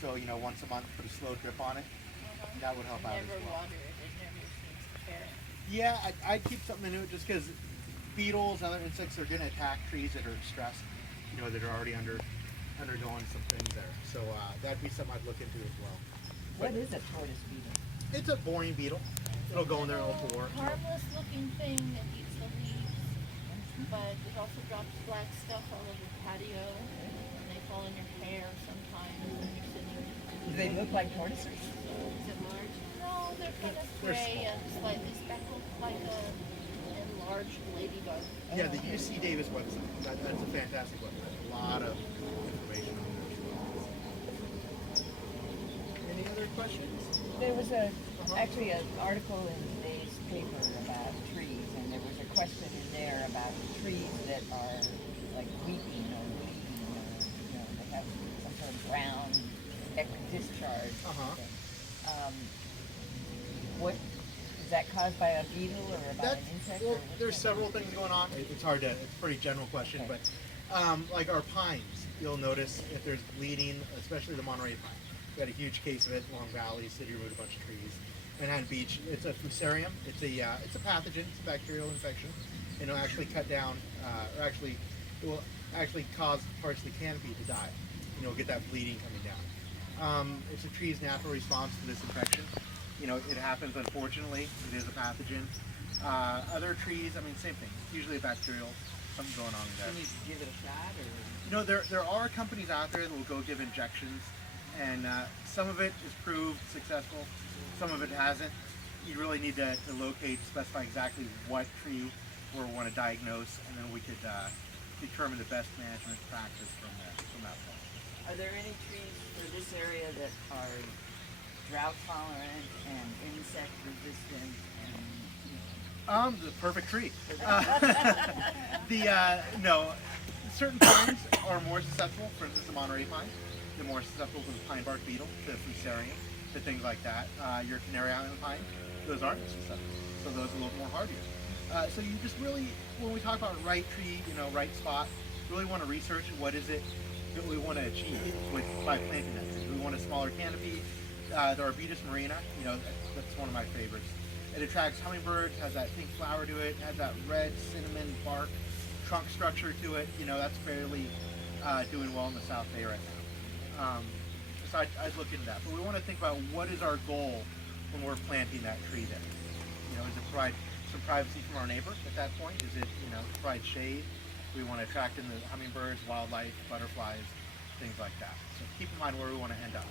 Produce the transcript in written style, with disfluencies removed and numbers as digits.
So, you know, once a month, put a slow drip on it. That would help out as Never well. water it. It never seems to care. Yeah, I'd keep something into it just because beetles, other insects are going to attack trees that are stressed, you know, that are already undergoing some things there. So that'd be something I'd look into as well. What is a tortoise beetle? It's a boring beetle. It'll go in there and it'll bore. Harmless looking thing that eats the leaves, but it also drops black stuff all over the patio, and they fall in your hair sometimes when you're sitting. Do they look like tortoises? Is it large? No, they're kind of They're gray small. and slightly speckled, like a enlarged ladybug. Yeah, the UC Davis website. That's a fantastic website. A lot of information on there as well. Any other questions? There was actually an article in today's paper about trees, and there was a question in there about trees that are like weeping or bleeding, or they have some sort of brown discharge. What is that caused by a beetle or about an insect? Well, there's several things going on. It's hard to. It's a pretty general question, Okay. but like our pines, you'll notice if there's bleeding, especially the Monterey pine. We had a huge case of it. Long Valley City removed a bunch of trees. Manhattan Beach. It's a fusarium. It's a pathogen. It's a bacterial infection, and it'll actually cut down, it will actually cause parts of the canopy to die. You know, get that bleeding coming down. It's a tree's natural response to this infection. You know, it happens, unfortunately. It is a pathogen. Other trees, I mean, same thing. It's usually a bacterial, something going on there. Can you give it a shot, or? You know, there are companies out there that will go give injections, and some of it is proved successful, some of it hasn't. You really need to locate, specify exactly what tree we want to diagnose, and then we could determine the best management practice from that point. Are there any trees for this area that are drought tolerant and insect resistant? The perfect tree. No, certain pines are more susceptible. For instance, the Monterey pine, they're more susceptible to the pine bark beetle, to fusarium, to things like that. Your Canary Island pine, those aren't susceptible, so those are a little more hardier. So you just really, when we talk about right tree, right spot, really want to research what is it that we want to achieve by planting that tree. We want a smaller canopy. The Arbutus marina, that's one of my favorites. It attracts hummingbirds, has that pink flower to it, has that red cinnamon bark trunk structure to it. That's fairly doing well in the South Bay right now. So I'd look into that. But we want to think about what is our goal when we're planting that tree there. Is it provide some privacy from our neighbor at that point? Is it, provide shade? We want to attract in the hummingbirds, wildlife, butterflies, things like that. So keep in mind where we want to end up.